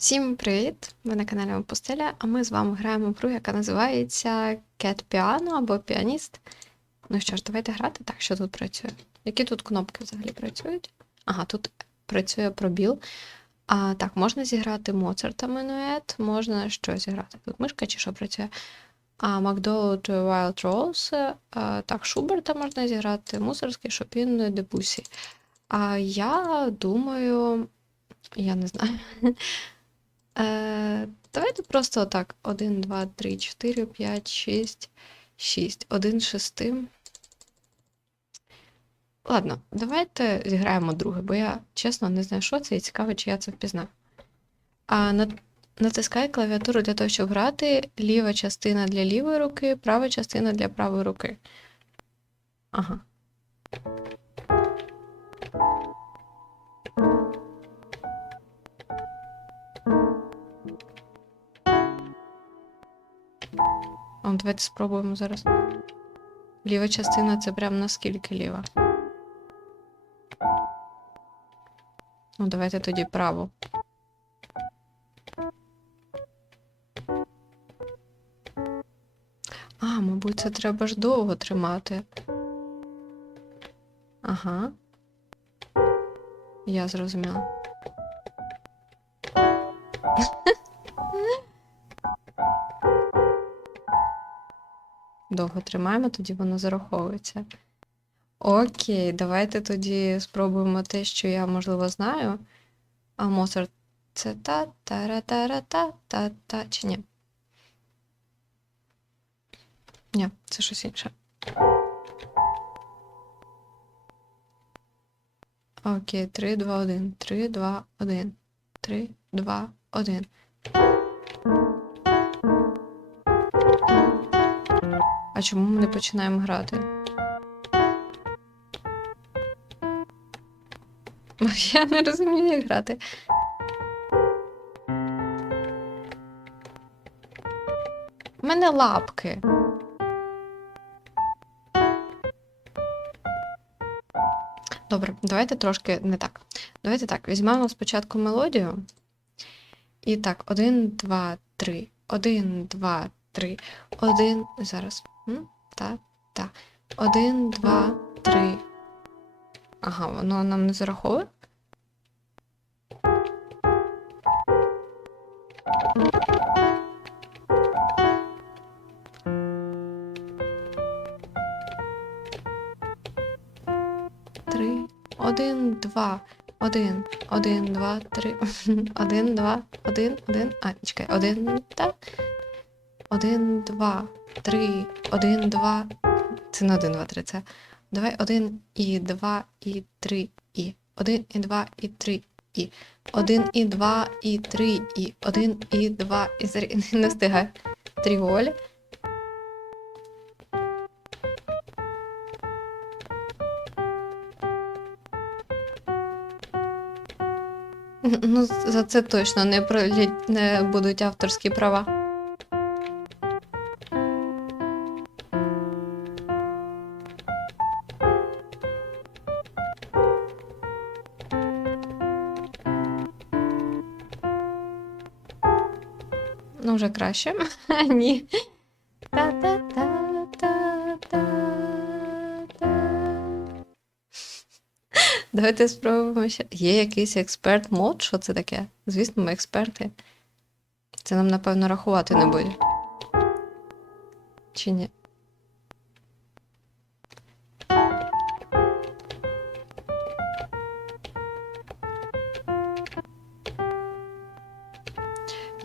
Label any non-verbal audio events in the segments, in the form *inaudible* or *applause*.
Всім привіт! Ви на каналі Мопустеля, а ми з вами граємо в гру, яка називається Cat Piano або Піаніст. Ну що ж, давайте грати. Так, що тут працює? Які тут кнопки взагалі працюють? Ага, тут працює пробіл. А так, можна зіграти Моцарта Минует, можна що зіграти? Тут мишка чи що працює? А Макдоуд Wild Rose, а, так, Шуберта можна зіграти, Мусорський, Шопін, Дебусі. А я думаю, я не знаю. *laughs* Е, давайте просто отак. 1, 2, 3, 4, 5, 6, 6. 1 з 6. Ладно, давайте зіграємо друге, бо я чесно не знаю, що це, і цікаво, чи я це впізнаю. А на... натискай клавіатуру для того, щоб грати. Ліва частина для лівої руки, права частина для правої руки. Ага. А, давайте спробуємо зараз. Ліва частина це прям наскільки ліва. Ну, давайте тоді праву. А, мабуть, це треба ж довго тримати. Ага. Я зрозуміла. Довго тримаємо, тоді воно зараховується. Окей, давайте тоді спробуємо те, що я, можливо, знаю. А Моцарт це та та та та та та та чи ні? Ні, це щось інше. Окей, 3, 2, 1. 3, 2, 1. 3, 2, 1. А чому ми не починаємо грати? *laughs* Я не розумію, як грати. У мене лапки. Добре, давайте трошки не так. Давайте так, візьмемо спочатку мелодію. І так, один, два, три. Один, два, три. Один. Зараз. М? Та, та. Один, два, три. Ага, воно нам не зараховує? Три. Один, два. Один, один, два, три. *laughs* Один, два, один, один. А, чекай, один, та. Один, два, три. Один, два. Це не один, два, три. Це. Давай один і два і три і. Один і два і три і. Один і два і три і. Один і два і три. *laughs* Не встигаю. Тріоль. Ну, за це точно не, пролють, не будуть авторські права. Ну, вже краще. *laughs* Ні. Давайте спробуємо ще. Є якийсь експерт мод? Що це таке? Звісно, ми експерти. Це нам, напевно, рахувати не буде. Чи ні?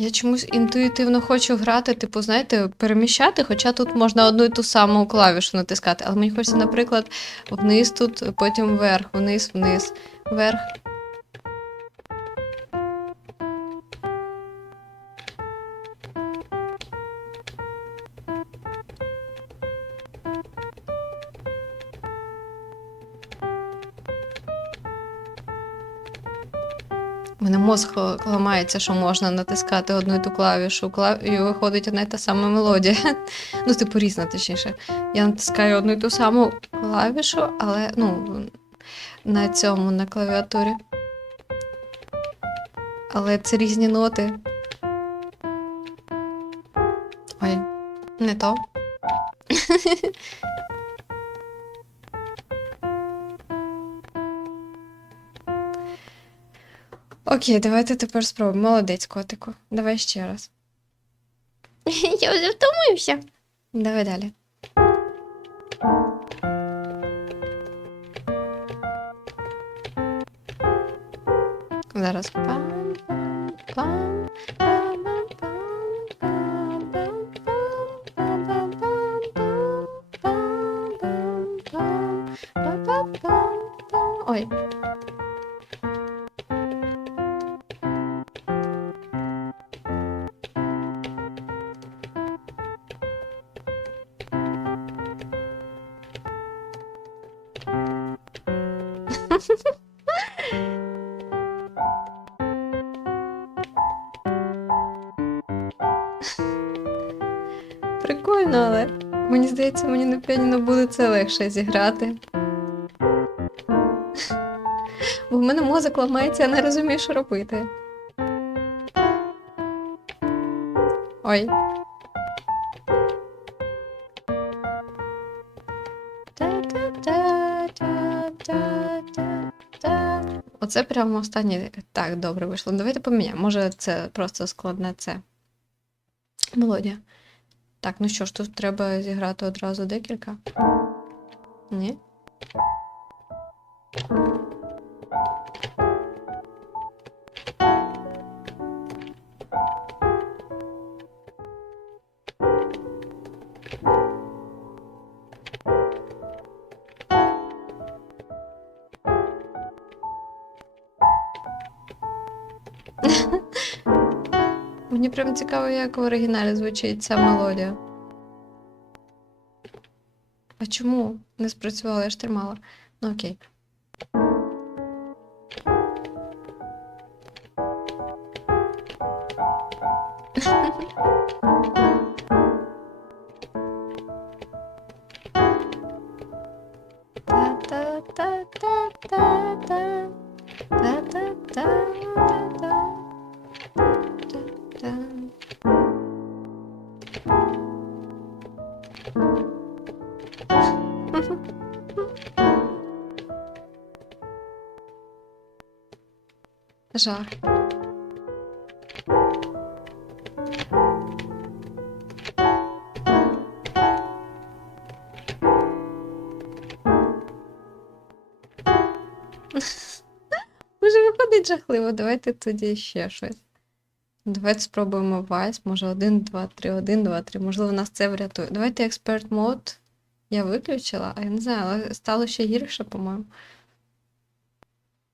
Я чомусь інтуїтивно хочу грати, типу, знаєте, переміщати, хоча тут можна одну і ту саму клавішу натискати. Але мені хочеться, наприклад, вниз тут, потім вверх, вниз, вниз, вверх. Мозг ламається, що можна натискати одну і ту клавішу, і виходить одна й та сама мелодія. *laughs* Ну, типу, різна, точніше. Я натискаю одну і ту саму клавішу, але ну, на цьому, на клавіатурі. але це різні ноти. Ой, не то. *laughs* Окей, давайте тепер спробуємо. Молодець, котику. Давай ще раз. Я вже втомився. Давай далі. Зараз. Пам, пам, пам, пам, пам, пам, пам, пам, пам, пам, піаніно буде це легше зіграти. Бо в мене мозок ламається, я не розумію, що робити. Ой. Оце прямо останнє. Так, добре вийшло. Давайте поміняємо. Може, це просто складне це. Мелодія. Так, ну що ж, тут треба зіграти одразу декілька. Ні? Мені прям цікаво, як в оригіналі звучить ця мелодія. А чому не спрацювала? Я ж тримала. Ну окей. Жах. *laughs* Може, виходить жахливо. Давайте тоді ще щось. Давайте спробуємо вальс. Може, 1, 2, 3, 1, 2, 3. Можливо, нас це врятує. Давайте експерт мод. Я виключила, а я не знаю, але стало ще гірше, по-моєму.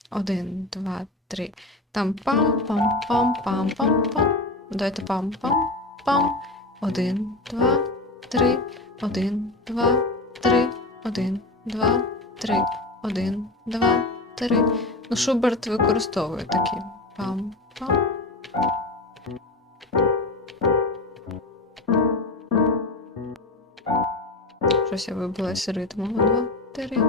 Один, два, три. Там пам пам пам пам пам пам. Давайте пам пам пам. Один, два, три. Один, два, три. Один, два, три. Один, два, три. Ну, Шуберт використовує такі. Пам пам. Щось я вибилась з ритму. Два, три,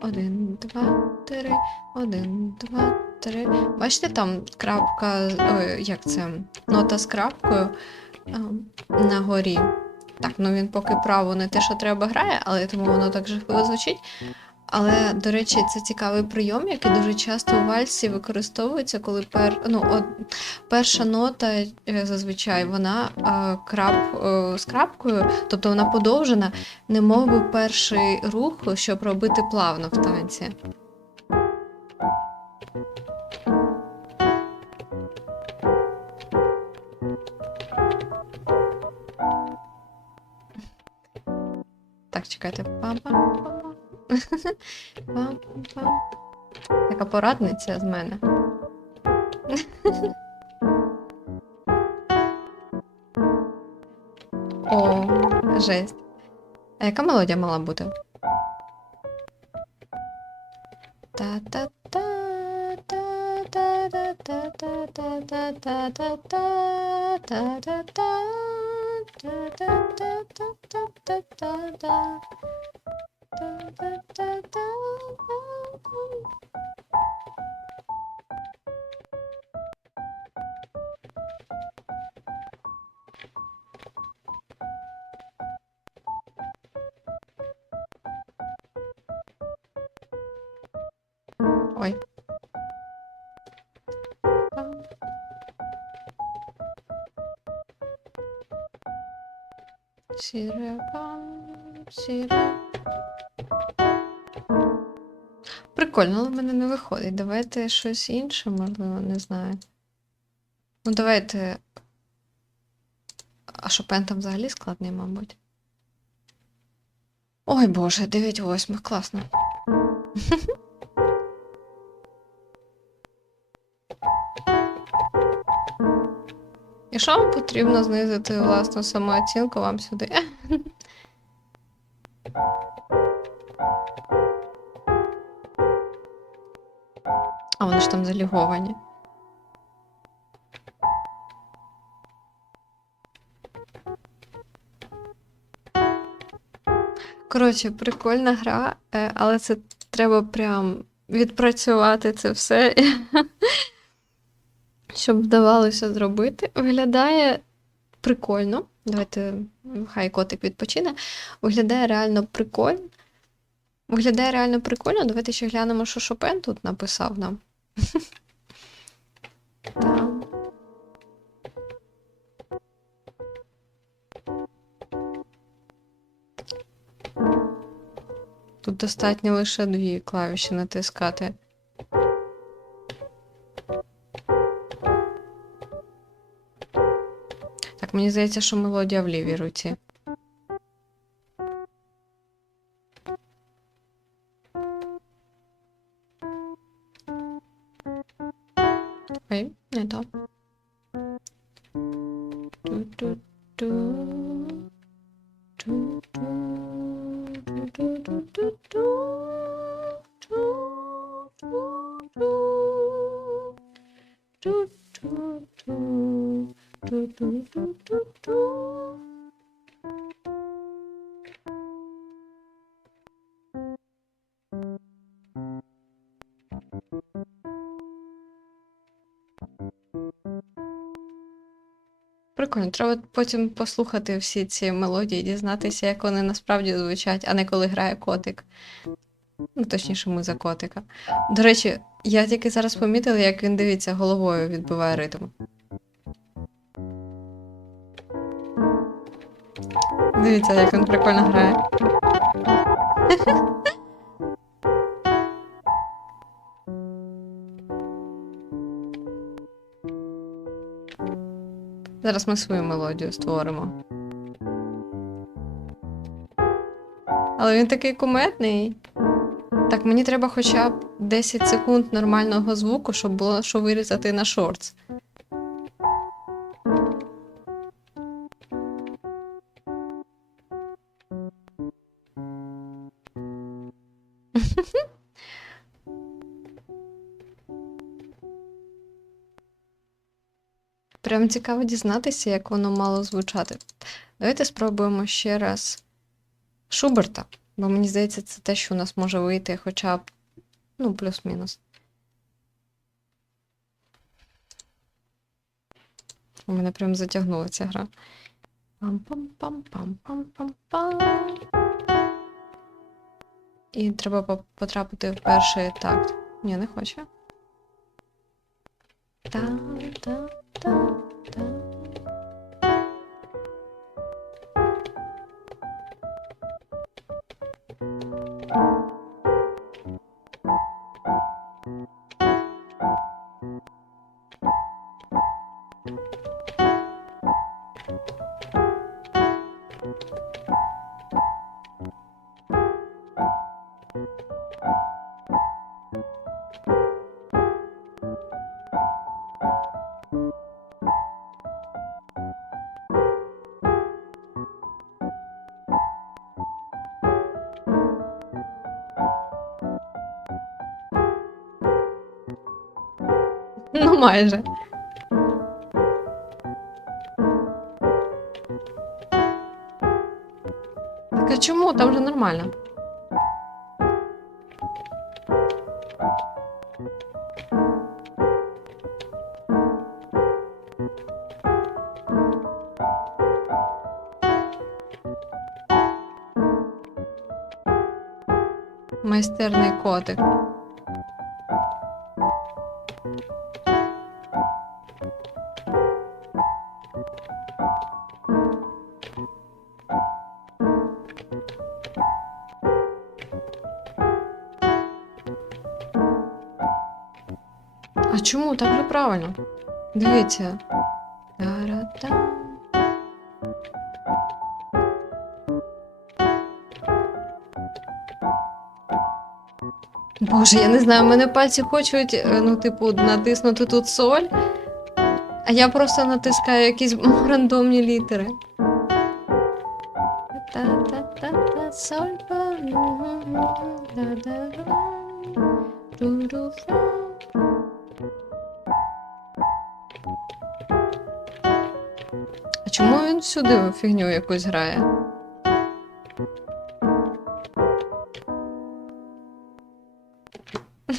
один, два, три, один, два, три. Бачите, там крапка, ой, як це, нота з крапкою на горі. Так, ну він поки право не те, що треба грає, але тому воно так жахливо звучить. Але, до речі, це цікавий прийом, який дуже часто у вальсі використовується, коли пер... ну, от, перша нота е, зазвичай вона е, крап, е, з крапкою, тобто вона подовжена, не мов би перший рух, щоб робити плавно в танці. Так, чекайте. Пам-пам. Така порадниця з мене. О, жесть. А яка мелодія мала бути? Та-та-та, タタタタタタタタはい。Сіре. Прикольно, але в мене не виходить. Давайте щось інше, можливо, не знаю. Ну, давайте. А Шопен там взагалі складний, мабуть. Ой Боже, 9 восьмих, класно. Якщо вам потрібно знизити власну самооцінку, вам сюди. *laughs* А вони ж там заліговані. Коротше, прикольна гра, е, але це треба прям відпрацювати це все, *laughs* щоб вдавалося зробити. Виглядає прикольно. Давайте хай котик відпочине. Виглядає реально прикольно. Виглядає реально прикольно. Давайте ще глянемо, що Шопен тут написав нам. *laughs* Тут достатньо лише дві клавіші натискати. Мені здається, що мелодія в лівій руці. Ой, не то. Ту-ту-ту. Прикольно, треба потім послухати всі ці мелодії, дізнатися, як вони насправді звучать, а не коли грає котик. Ну, точніше, ми за котика. До речі, я тільки зараз помітила, як він дивиться головою, відбиває ритм. Дивіться, як він прикольно грає. *laughs* Зараз ми свою мелодію створимо. Але він такий куметний. Так, мені треба хоча б 10 секунд нормального звуку, щоб було що вирізати на шортс. Прям цікаво дізнатися, як воно мало звучати. Давайте спробуємо ще раз Шуберта, бо мені здається, це те, що у нас може вийти хоча б, ну, плюс-мінус. У мене прям затягнула ця гра. Пам-пам-пам-пам-пам-пам-пам. І треба потрапити в перший такт. Ні, не хоче. Та-та-та-та. Ну, майже. Так а чому? Там же нормально. Майстерний котик. Правильно. Дивіться. Боже, я не знаю, мене пальці хочуть, е, ну, типу, натиснути тут соль, а я просто натискаю якісь *laughs* рандомні літери. Та-та-та-та, соль, чому він всюди фігню якусь грає? *laughs*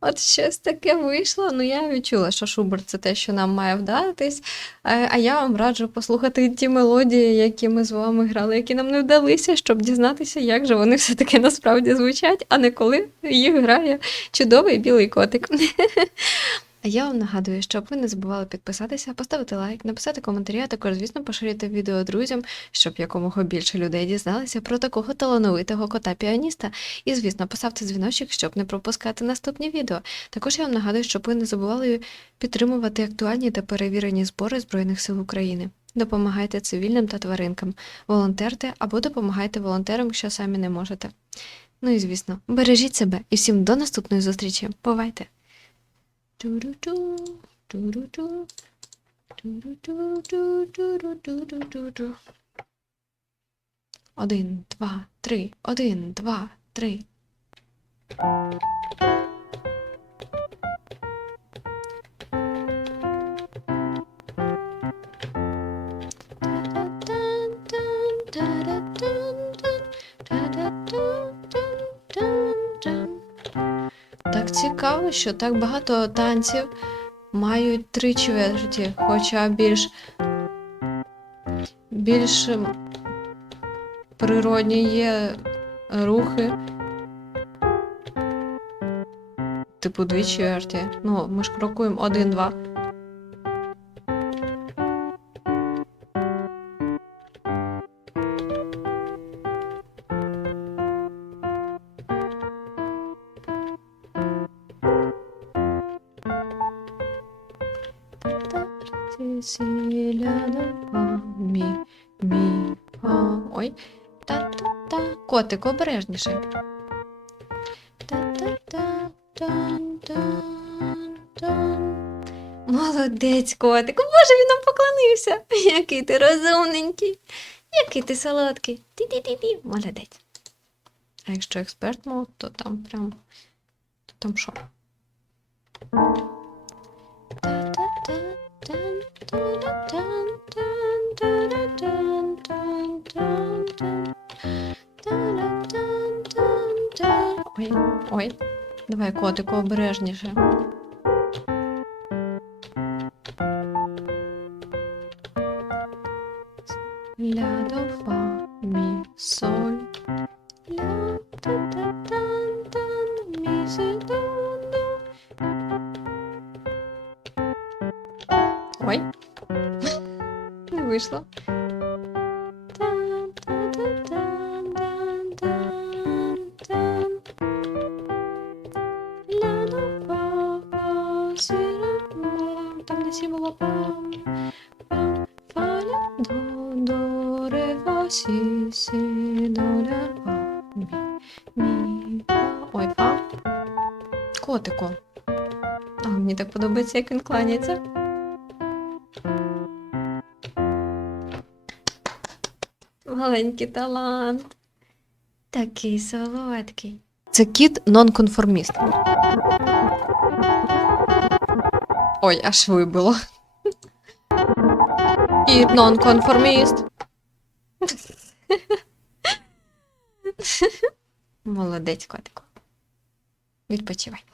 От щось таке вийшло. Ну я відчула, що Шуберт це те, що нам має вдатись. А я вам раджу послухати ті мелодії, які ми з вами грали, які нам не вдалися, щоб дізнатися, як же вони все-таки насправді звучать, а не коли їх грає чудовий білий котик. *laughs* Я вам нагадую, щоб ви не забували підписатися, поставити лайк, написати коментарі, а також, звісно, поширити відео друзям, щоб якомога більше людей дізналися про такого талановитого кота-піаніста. І, звісно, поставте дзвіночок, щоб не пропускати наступні відео. Також я вам нагадую, щоб ви не забували підтримувати актуальні та перевірені збори Збройних сил України. Допомагайте цивільним та тваринкам, волонтерте або допомагайте волонтерам, якщо самі не можете. Ну і звісно, бережіть себе і всім до наступної зустрічі. Бувайте! Ту-ру-ту, ту-ру-ту, ту-ру-ту, ту-ту-ру-ту-ру-ту-ру. Один, два, три, один, два, три. Цікаво, що так багато танців мають три чверті, хоча більш, більш природні є рухи. Типу дві чверті. Ну, ми ж крокуємо один-два. Мі, мі, фа. Ой. Та-та-та. Котик, обережніше. Та-та-та. Молодець, котик. Боже, він нам поклонився. *laughs* Який ти розумненький. Який ти солодкий. Ті-ті-ті-ті. Молодець. А якщо експерт мод, то там прям. То там що? Ой, ой, давай котику обережніше. Сі сі до ля фа мі мі фа. Ой, фа. Котику. А мені так подобається, як він кланяється. Маленький талант. Такий солодкий. Це кіт нонконформіст. Ой, аж вибило. Кіт нонконформіст. Молодець, котику. Відпочивай.